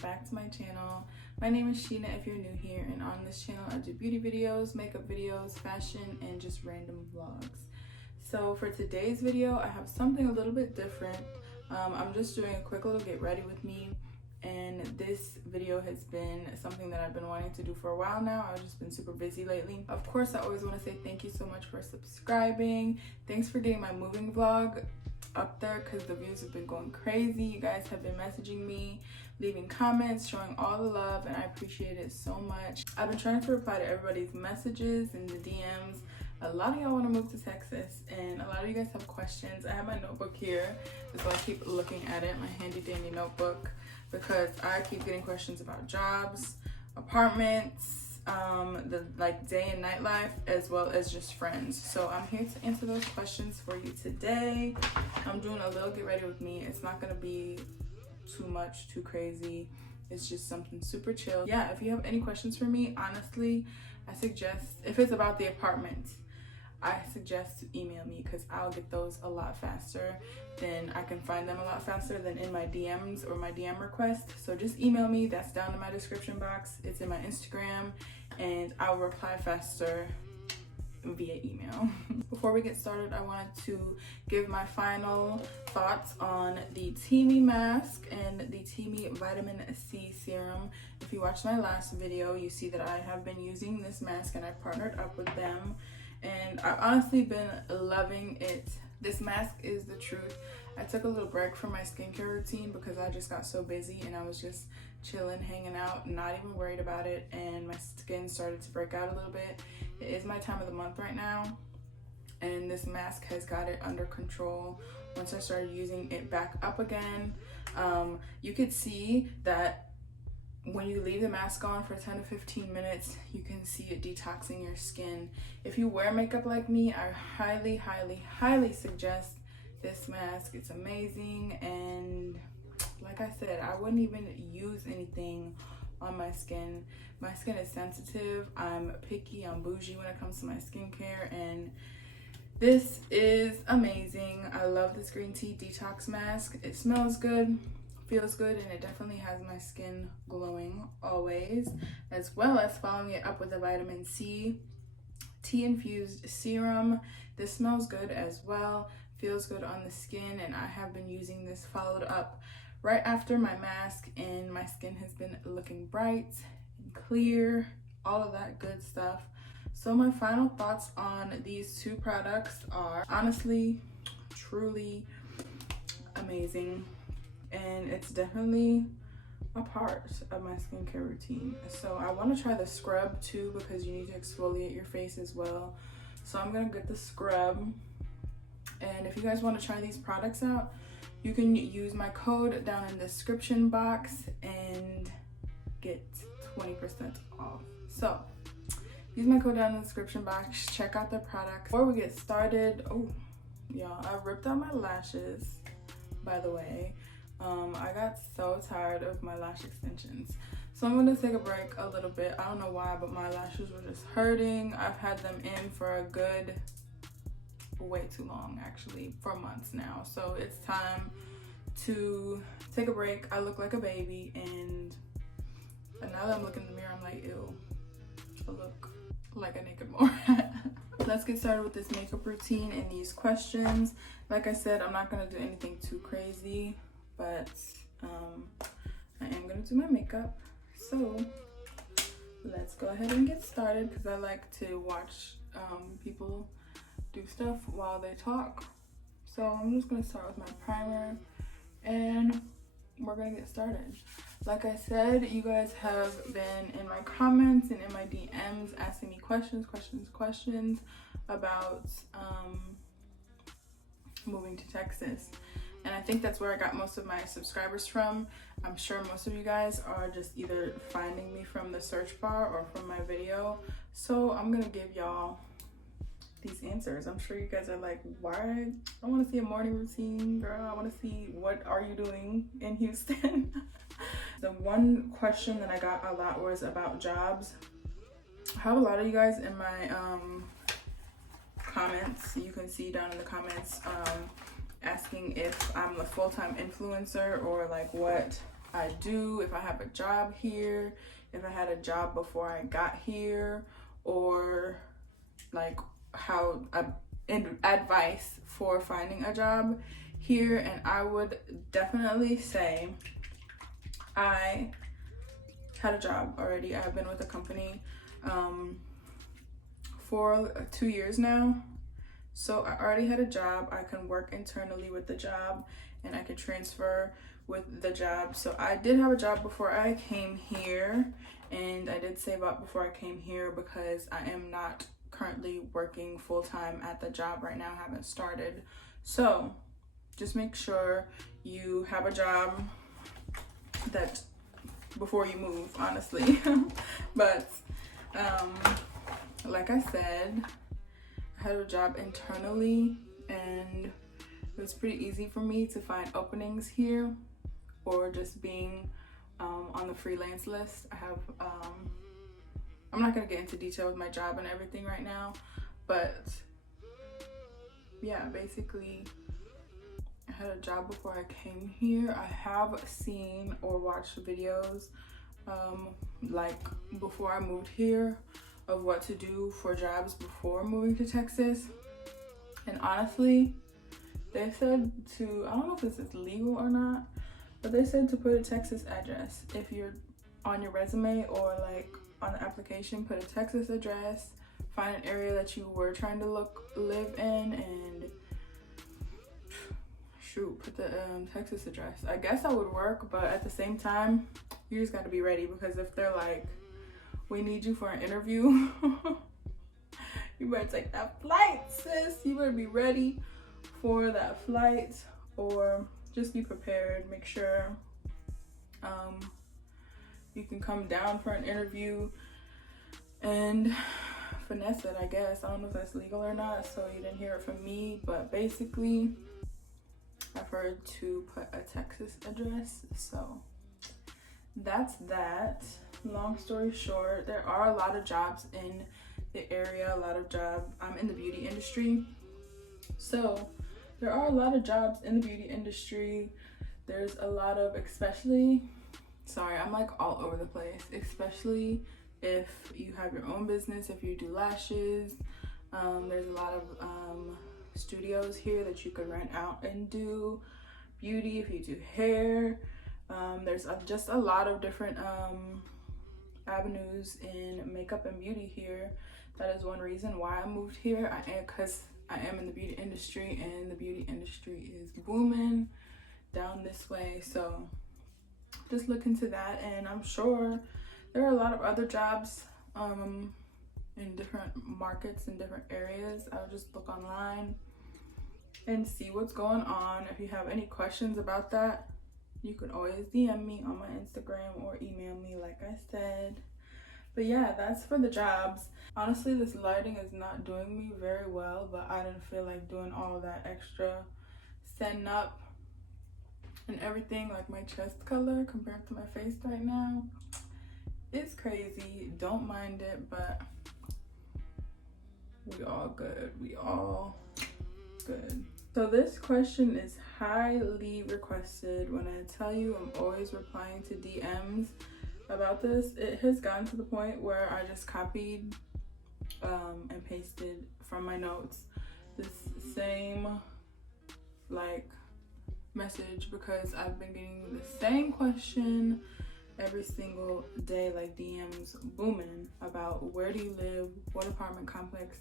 back to my channel. My name is Sheena if you're new here, and on this channel I do beauty videos, makeup videos, fashion, and just random vlogs. So for today's video I have something a little bit different. I'm just doing a quick little get ready with me, and this video has been something that I've been wanting to do for a while now. I've just been super busy lately. Of course, I always want to say thank you so much for subscribing. Thanks for getting my moving vlog up there because the views have been going crazy. You guys have been messaging me, leaving comments, showing all the love, and I appreciate it so much. I've been trying to reply to everybody's messages and the DMs. A lot of y'all want to move to Texas, and a lot of you guys have questions. I have my notebook here, so I keep looking at it, my handy dandy notebook, because I keep getting questions about jobs, apartments, the day and nightlife, as well as just friends. So I'm here to answer those questions for you today. I'm doing a little get ready with me. It's not gonna be too much, too crazy. It's just something super chill. Yeah, if you have any questions for me, honestly, I suggest, if it's about the apartment, I suggest to email me because I'll get those a lot faster. Then I can find them a lot faster than in my DMs or my DM request. So just email me. That's down in my description box. It's in my Instagram, and I'll reply faster via email. Before we get started, I wanted to give my final thoughts on the TEAMI mask and the TEAMI vitamin C serum. If you watched my last video, you see that I have been using this mask and I partnered up with them, and I've honestly been loving it. This mask is the truth. I took a little break from my skincare routine because I just got so busy and I was just chilling, hanging out, not even worried about it, and my skin started to break out a little bit. It is my time of the month right now, and this mask has got it under control. Once I started using it back up again, you could see that when you leave the mask on for 10 to 15 minutes, you can see it detoxing your skin. If you wear makeup like me, I highly, highly, highly suggest this mask. It's amazing, and like I said, I wouldn't even use anything on my skin. My skin is sensitive, I'm picky, I'm bougie when it comes to my skincare, and this is amazing. I love this green tea detox mask. It smells good, feels good, and it definitely has my skin glowing always, as well as following it up with a vitamin C tea infused serum. This smells good as well, feels good on the skin, and I have been using this followed up right after my mask, and my skin has been looking bright and clear, all of that good stuff. So my final thoughts on these two products are honestly, truly amazing, and it's definitely a part of my skincare routine. So I want to try the scrub too because you need to exfoliate your face as well. So I'm gonna get the scrub, and if you guys want to try these products out, you can use my code down in the description box and get 20% off. So use my code down in the description box, check out the products. Before we get started, oh y'all, I ripped out my lashes, by the way. I got so tired of my lash extensions, so I'm gonna take a break a little bit. I don't know why, but my lashes were just hurting. I've had them in for a good, way too long, actually, for months now. So it's time to take a break. I look like a baby, and now that I'm looking in the mirror, I'm like, ew, I look like a naked more. Let's get started with this makeup routine and these questions. Like I said, I'm not gonna do anything too crazy, but I am gonna do my makeup. So let's go ahead and get started because I like to watch people do stuff while they talk. So I'm just gonna start with my primer, and we're gonna get started. Like I said, you guys have been in my comments and in my DMs asking me questions about moving to Texas, and I think that's where I got most of my subscribers from. I'm sure most of you guys are just either finding me from the search bar or from my video, so I'm gonna give y'all these answers. I'm sure you guys are like, why? I want to see a morning routine, girl. I want to see what are you doing in Houston. The one question that I got a lot was about jobs. I have a lot of you guys in my comments. You can see down in the comments asking if I'm a full-time influencer or like what I do, if I have a job here, if I had a job before I got here, or like how advice for finding a job here. And I would definitely say I had a job already. I've been with a company for 2 years now. So I already had a job. I can work internally with the job and I can transfer with the job. So I did have a job before I came here, and I did save up before I came here because I am not currently working full-time at the job right now. I haven't started. So just make sure you have a job that before you move, honestly. But like I said, I had a job internally and it was pretty easy for me to find openings here, or just being on the freelance list. I have I'm not gonna get into detail with my job and everything right now, but yeah, basically I had a job before I came here. I have seen or watched videos like before I moved here of what to do for jobs before moving to Texas. And honestly, they said to, I don't know if this is legal or not, but they said to put a Texas address. If you're on your resume or like on the application, put a Texas address, find an area that you were trying to live in, and shoot, put the Texas address. I guess that would work, but at the same time, you just got to be ready, because if they're like, we need you for an interview, you better take that flight, sis. You better be ready for that flight, or just be prepared. Make sure you can come down for an interview and finesse it, I guess. I don't know if that's legal or not, so you didn't hear it from me, but basically I've heard to put a Texas address. So that's that. Long story short, there are a lot of jobs in the area, I'm in the beauty industry, so there are a lot of jobs in the beauty industry. There's a lot of, sorry, I'm like all over the place, especially if you have your own business, if you do lashes. There's a lot of studios here that you could rent out and do beauty. If you do hair, there's just a lot of different avenues in makeup and beauty here. That is one reason why I moved here. Because I am in the beauty industry, and the beauty industry is booming down this way. So just look into that, and I'm sure there are a lot of other jobs in different markets and different areas. I'll just look online and see what's going on. If you have any questions about that, you can always DM me on my Instagram or email me, like I said. But yeah, that's for the jobs. Honestly, this lighting is not doing me very well, but I didn't feel like doing all that extra setting up and everything. Like my chest color compared to my face right now, it's crazy. Don't mind it, but we all good. We all good. So this question is highly requested. When I tell you I'm always replying to DMs about this, it has gotten to the point where I just copied and pasted from my notes this same like message, because I've been getting the same question every single day, like DMs booming about where do you live, what apartment complex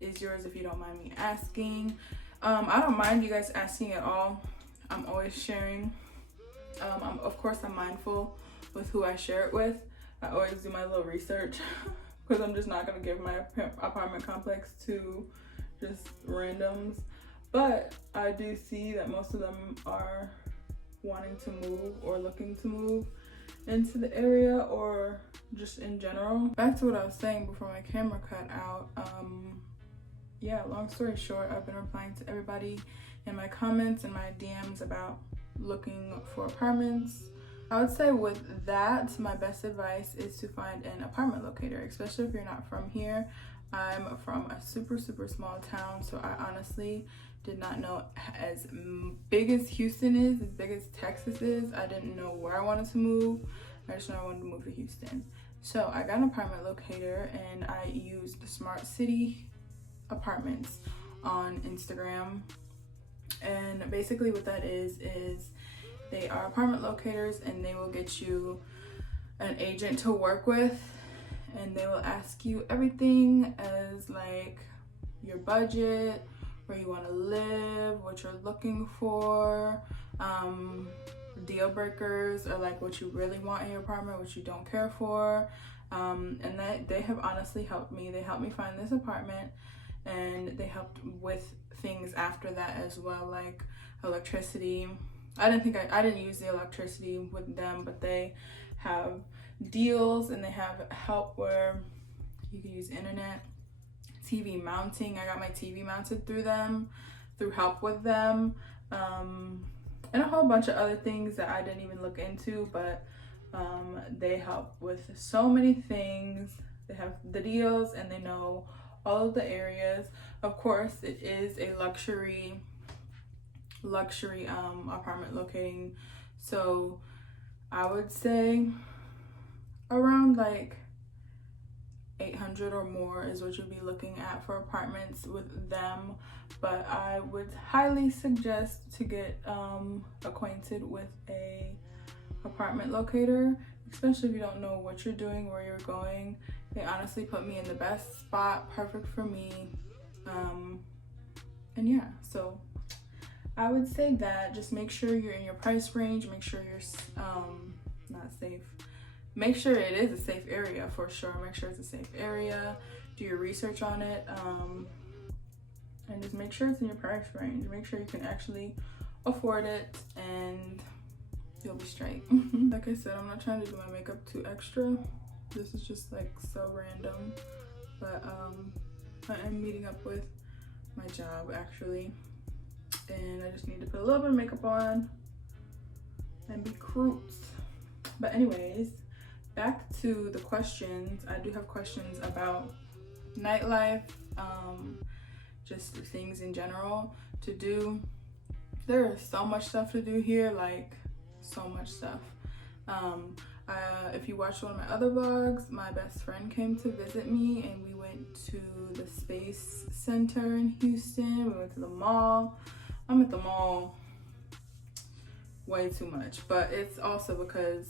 is yours, if you don't mind me asking. I don't mind you guys asking at all. I'm always sharing. Of course, I'm mindful with who I share it with. I always do my little research because I'm just not gonna give my apartment complex to just randoms. But I do see that most of them are wanting to move or looking to move into the area, or just in general. Back to what I was saying before my camera cut out. Yeah, long story short, I've been replying to everybody in my comments and my DMs about looking for apartments. I would say with that, my best advice is to find an apartment locator, especially if you're not from here. I'm from a super small town, so I honestly did not know as big as Houston is, as big as Texas is. I didn't know where I wanted to move. I just know I wanted to move to Houston. So I got an apartment locator and I used the Smart City Apartments on Instagram. And basically what that is they are apartment locators, and they will get you an agent to work with, and they will ask you everything as like your budget, where you want to live, what you're looking for, deal breakers, or like what you really want in your apartment, what you don't care for. And that they have honestly helped me. They helped me find this apartment, and they helped with things after that as well, like electricity. I didn't use the electricity with them, but they have deals and they have help where you can use internet, TV mounting. I got my TV mounted through them, through help with them, and a whole bunch of other things that I didn't even look into, but they help with so many things. They have the deals and they know all of the areas. Of course, it is a luxury apartment locating, so I would say around like 800 or more is what you'll be looking at for apartments with them. But I would highly suggest to get acquainted with a apartment locator, especially if you don't know what you're doing, where you're going. They honestly put me in the best spot, perfect for me. And yeah, so I would say that just make sure you're in your price range, make sure you're not safe. Make sure it is a safe area for sure. Make sure it's a safe area. Do your research on it. And just make sure it's in your price range. Make sure you can actually afford it, and you'll be straight. Like I said, I'm not trying to do my makeup too extra. This is just like so random. But I am meeting up with my job actually. And I just need to put a little bit of makeup on and be cute. But anyways, back to the questions. I do have questions about nightlife, just things in general to do. There is so much stuff to do here, like so much stuff. If you watched one of my other vlogs, my best friend came to visit me and we went to the Space Center in Houston. We went to the mall. I'm at the mall way too much, but it's also because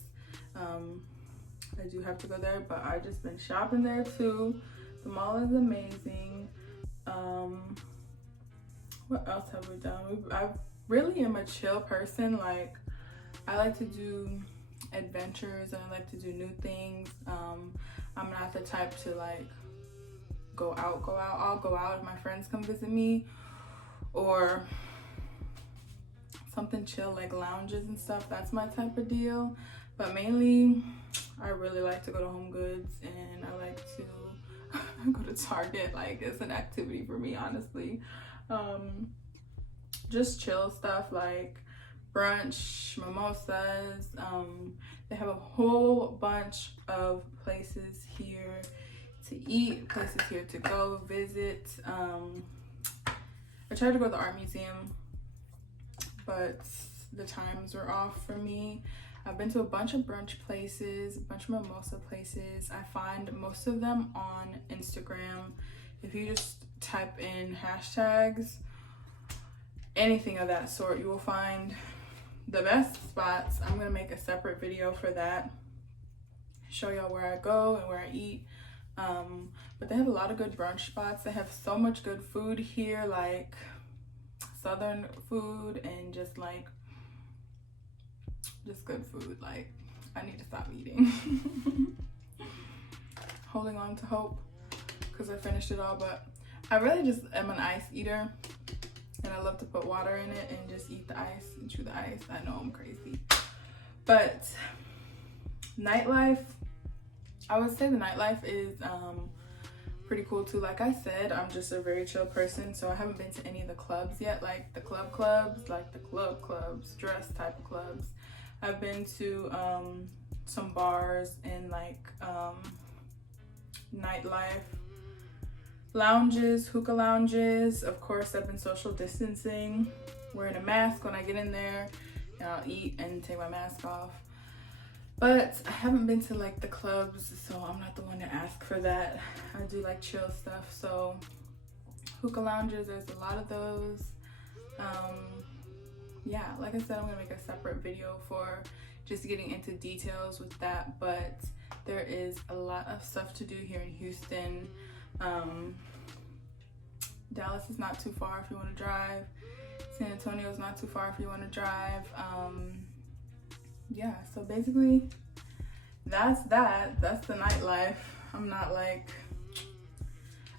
I do have to go there, but I just been shopping there too. The mall is amazing. What else have we done? I really am a chill person. Like, I like to do adventures and I like to do new things. I'm not the type to like go out. I'll go out if my friends come visit me, or something chill like lounges and stuff. That's my type of deal. But mainly I really like to go to Home Goods, and I like to go to Target. Like, it's an activity for me, honestly. Just chill stuff like brunch, mimosas. They have a whole bunch of places here to eat, places here to go visit. I tried to go to the art museum, but the times were off for me. I've been to a bunch of brunch places, a bunch of mimosa places. I find most of them on Instagram. If you just type in hashtags, anything of that sort, you will find the best spots. I'm gonna make a separate video for that, show y'all where I go and where I eat. But they have a lot of good brunch spots. They have so much good food here, like Southern food, and just good food. Like, I need to stop eating. Holding on to hope because I finished it all, but I really just am an ice eater, and I love to put water in it and just eat the ice and chew the ice. I know I'm crazy. But nightlife, I would say the nightlife is pretty cool too. Like I said, I'm just a very chill person, so I haven't been to any of the clubs yet, like the clubs, dress type of clubs. I've been to some bars and like nightlife, lounges, hookah lounges. Of course, I've been social distancing, wearing a mask when I get in there, and I'll eat and take my mask off. But I haven't been to like the clubs, so I'm not the one to ask for that. I do like chill stuff, so hookah lounges, there's a lot of those. Yeah, like I said, I'm gonna make a separate video for just getting into details with that, but there is a lot of stuff to do here in Houston. Dallas is not too far if you want to drive. San Antonio is not too far if you want to drive. Yeah, so basically that's the nightlife. I'm not like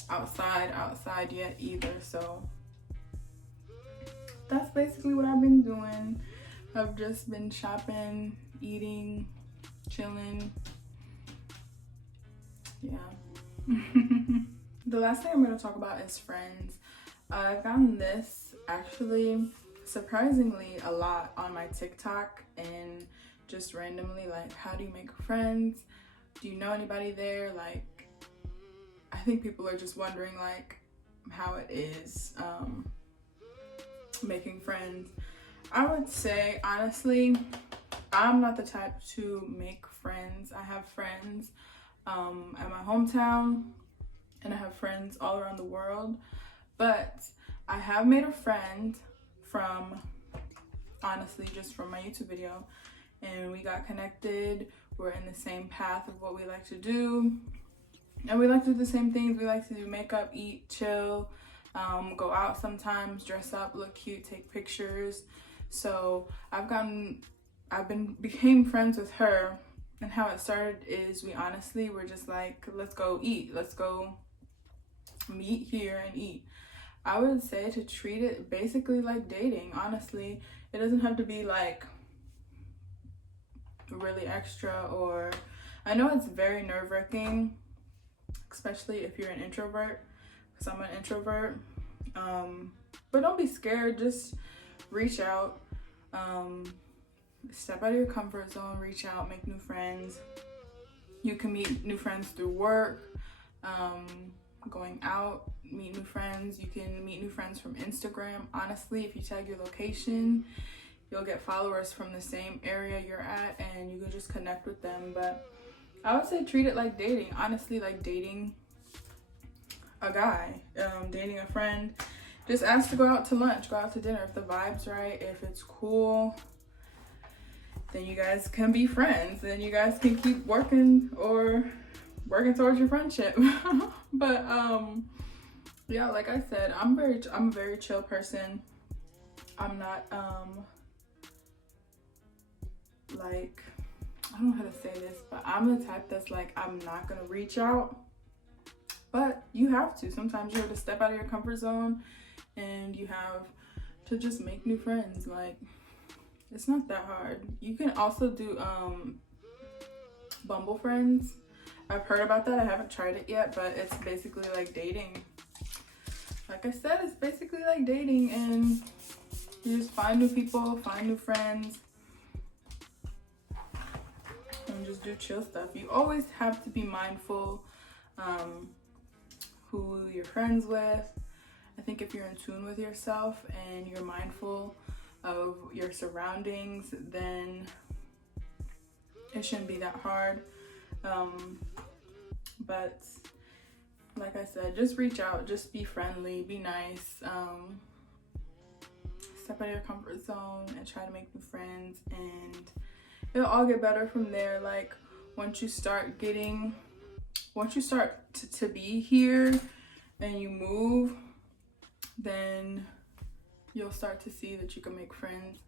outside yet either, so that's basically what I've been doing. I've just been shopping, eating, chilling. Yeah. The last thing I'm going to talk about is friends. I've gotten this actually surprisingly a lot on my TikTok and just randomly, like, how do you make friends? Do you know anybody there? Like, I think people are just wondering like how it is making friends. I would say honestly, I'm not the type to make friends. I have friends at my hometown, and I have friends all around the world, but I have made a friend from, honestly, just from my YouTube video, and we got connected. We're in the same path of what we like to do, and we like to do the same things. We like to do makeup, eat, chill, go out sometimes, dress up, look cute, take pictures. So became friends with her, and how it started is we honestly were just like, let's go eat, let's go meet here and eat. I would say to treat it basically like dating, honestly. It doesn't have to be like really extra, or I know it's very nerve-wracking, especially if you're an introvert, because I'm an introvert, but don't be scared. Just reach out, step out of your comfort zone, reach out, make new friends. You can meet new friends through work, going out, meet new friends. You can meet new friends from Instagram. Honestly, if you tag your location, you'll get followers from the same area you're at, and you can just connect with them. But I would say treat it like dating, honestly, like dating a guy, dating a friend. Just ask to go out to lunch, go out to dinner. If the vibe's right, if it's cool, then you guys can be friends. Then you guys can keep working towards your friendship. But yeah, like I said, I'm a very chill person. I'm not like, I don't know how to say this, but I'm the type that's like, I'm not gonna reach out, but you have to. Sometimes you have to step out of your comfort zone, and you have to just make new friends. Like, it's not that hard. You can also do Bumble Friends. I've heard about that. I haven't tried it yet, but it's basically like dating. Like I said, it's basically like dating, and you just find new people, find new friends, and just do chill stuff. You always have to be mindful who you're friends with. I think if you're in tune with yourself and you're mindful of your surroundings, then it shouldn't be that hard. But like I said, just reach out, just be friendly, be nice, step out of your comfort zone and try to make new friends, and it'll all get better from there. Like, once you start to be here and you move, then you'll start to see that you can make friends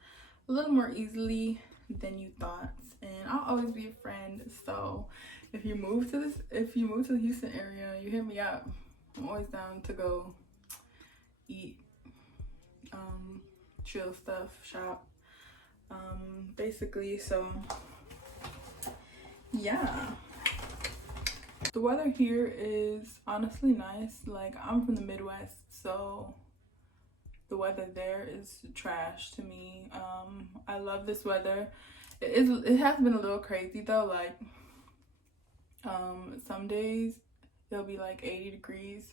a little more easily than you thought. And I'll always be a friend. So if you move to the Houston area, you hit me up. I'm always down to go eat, chill stuff, shop, basically. So yeah, the weather here is honestly nice. Like, I'm from the Midwest, so the weather there is trash to me. I love this weather. It has been a little crazy though. Like, some days it'll be like 80 degrees,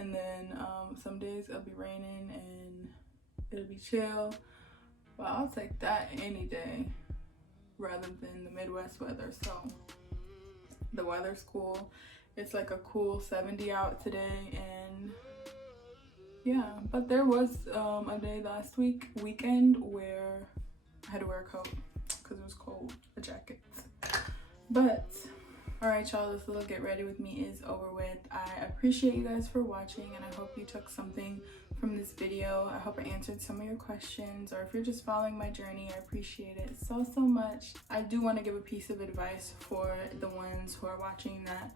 and then some days it'll be raining and it'll be chill. But I'll take that any day rather than the Midwest weather. So the weather's cool. It's like a cool 70 out today, and yeah. But there was a day last weekend where I had to wear a coat because it was cold, a jacket. But all right, y'all, this little get ready with me is over with. I appreciate you guys for watching, and I hope you took something from this video. I hope I answered some of your questions, or if you're just following my journey, I appreciate it so much. I do want to give a piece of advice for the ones who are watching that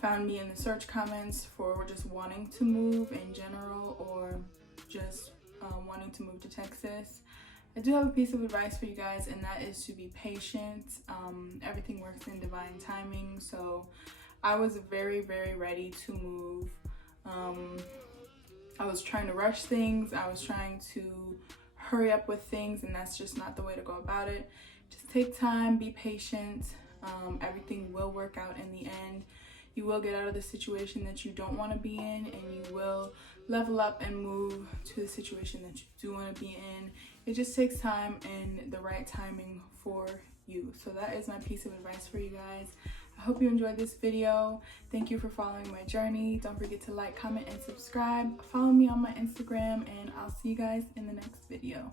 found me in the search comments for just wanting to move in general, or just wanting to move to Texas. I do have a piece of advice for you guys, and that is to be patient. Everything works in divine timing. So I was very ready to move. I was trying to rush things. I was trying to hurry up with things, and that's just not the way to go about it. Just take time, be patient. Everything will work out in the end. You will get out of the situation that you don't want to be in, and you will level up and move to the situation that you do want to be in. It just takes time and the right timing for you. So that is my piece of advice for you guys. I hope you enjoyed this video. Thank you for following my journey. Don't forget to like, comment, and subscribe. Follow me on my Instagram, and I'll see you guys in the next video.